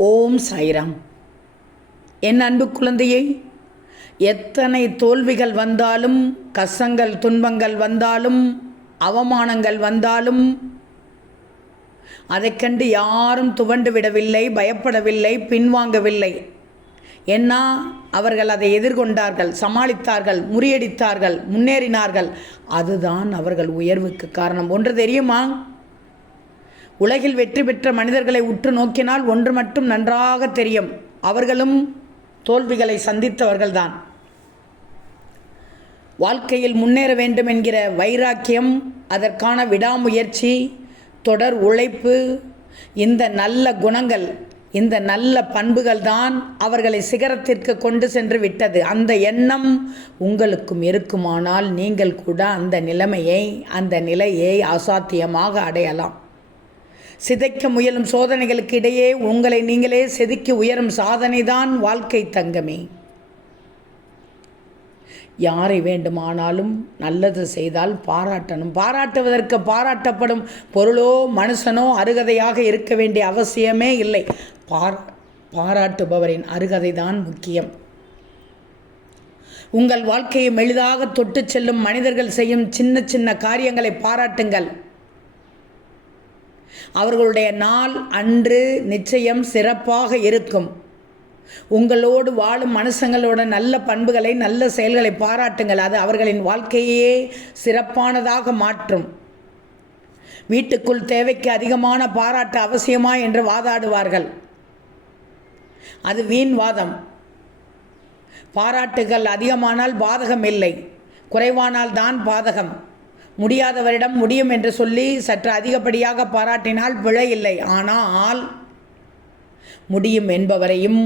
ஓம் சாய்ராம். என் அன்பு குழந்தையை எத்தனை தோல்விகள் வந்தாலும் கஷ்டங்கள் துன்பங்கள் வந்தாலும் அவமானங்கள் வந்தாலும் அதைக் கண்டு யாரும் துவண்டு விடவில்லை பயப்படவில்லை பின்வாங்கவில்லை. என்ன அவர்கள் அதை எதிர்கொண்டார்கள் சமாளித்தார்கள் முறியடித்தார்கள் முன்னேறினார்கள். அதுதான் அவர்கள் உயர்வுக்கு காரணம். ஒன்று தெரியுமா? உலகில் வெற்றி பெற்ற மனிதர்களை உற்று நோக்கினால் ஒன்று மட்டும் நன்றாக தெரியும். அவர்களும் தோல்விகளை சந்தித்தவர்கள்தான். வாழ்க்கையில் முன்னேற வேண்டும் என்கிற வைராக்கியம் அதற்கான விடாமுயற்சி தொடர் உழைப்பு இந்த நல்ல குணங்கள் இந்த நல்ல பண்புகள் தான் அவர்களை சிகரத்திற்கு கொண்டு சென்று விட்டது. அந்த எண்ணம் உங்களுக்கும் இருக்குமானால் நீங்கள் கூட அந்த நிலைமையை அந்த நிலையை அசாத்தியமாக அடையலாம். சிதைக்க முயலும் சோதனைகளுக்கு இடையே உங்களை நீங்களே செதுக்கி உயரும் சாதனைதான் வாழ்க்கை தங்கமே. யாரை வேண்டுமானாலும் நல்லது செய்தால் பாராட்டணும். பாராட்டுவதற்கு பாராட்டப்படும் பொருளோ மனுஷனோ அருகதையாக இருக்க வேண்டிய அவசியமே இல்லை. பார் பாராட்டுபவரின் அருகதை தான் முக்கியம். உங்கள் வாழ்க்கையை எளிதாக தொட்டு செல்லும் மனிதர்கள் செய்யும் சின்ன சின்ன காரியங்களை பாராட்டுங்கள். அவர்களுடைய நாள் அன்று நிச்சயம் சிறப்பாக இருக்கும். உங்களோடு வாழும் மனுஷங்களோட நல்ல பண்புகளை நல்ல செயல்களை பாராட்டுங்கள். அது அவர்களின் வாழ்க்கையே சிறப்பானதாக மாற்றும். வீட்டுக்குள் தேவைக்கு அதிகமான பாராட்டு அவசியமா என்று வாதாடுவார்கள். அது வீண் வாதம். பாராட்டுகள் அதிகமானால் பாதகம் இல்லை குறைவானால் தான் பாதகம். முடியாதவரிடம் முடியும் என்று சொல்லி சற்று அதிகப்படியாக பாராட்டினால் பிழை இல்லை. ஆனால் முடியும் என்பவரையும்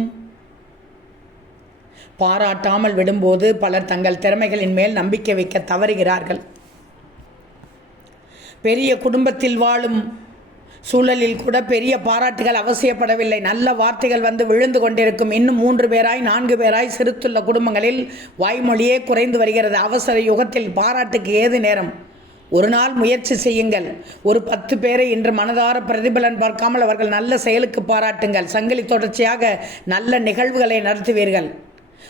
பாராட்டாமல் விடும்போது பலர் தங்கள் திறமைகளின் மேல் நம்பிக்கை வைக்க தவறுகிறார்கள். பெரிய குடும்பத்தில் வாழும் சூழலில் கூட பெரிய பாராட்டுகள் அவசியப்படவில்லை. நல்ல வார்த்தைகள் வந்து விழுந்து கொண்டிருக்கும். இன்னும் மூன்று பேராய் நான்கு பேராய் சிறுத்துள்ள குடும்பங்களில் வாய்மொழியே குறைந்து வருகிறது. அவசர யுகத்தில் பாராட்டுக்கு ஏது நேரம்? ஒரு நாள் முயற்சி செய்யுங்கள். ஒரு பத்து பேரை இன்று மனதார பிரதிபலன் பார்க்காமல் அவர்கள் நல்ல செயலுக்கு பாராட்டுங்கள். சங்கிலி தொடர்ச்சியாக நல்ல நிகழ்வுகளை நடத்துவீர்கள்.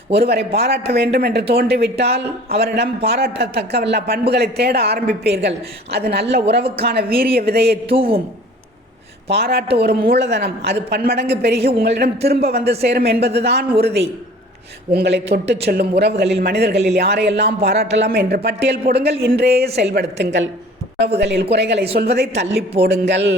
ஒருவரை பாராட்ட வேண்டும் என்று தோன்றிவிட்டால் அவரிடம் பாராட்டத்தக்கவல்ல பண்புகளை தேட ஆரம்பிப்பீர்கள். அது நல்ல உறவுக்கான வீரிய விதையை தூவும். பாராட்டு ஒரு மூலதனம். அது பன்மடங்கு பெருகி உங்களிடம் திரும்ப வந்து சேரும் என்பதுதான் உறுதி. உங்களை தொட்டு சொல்லும் உறவுகளில் மனிதர்களில் யாரையெல்லாம் பாராட்டலாம் என்று பட்டியல் போடுங்கள் இன்றே செயல்படுத்துங்கள். உறவுகளில் குறைகளை சொல்வதை தள்ளி போடுங்கள்.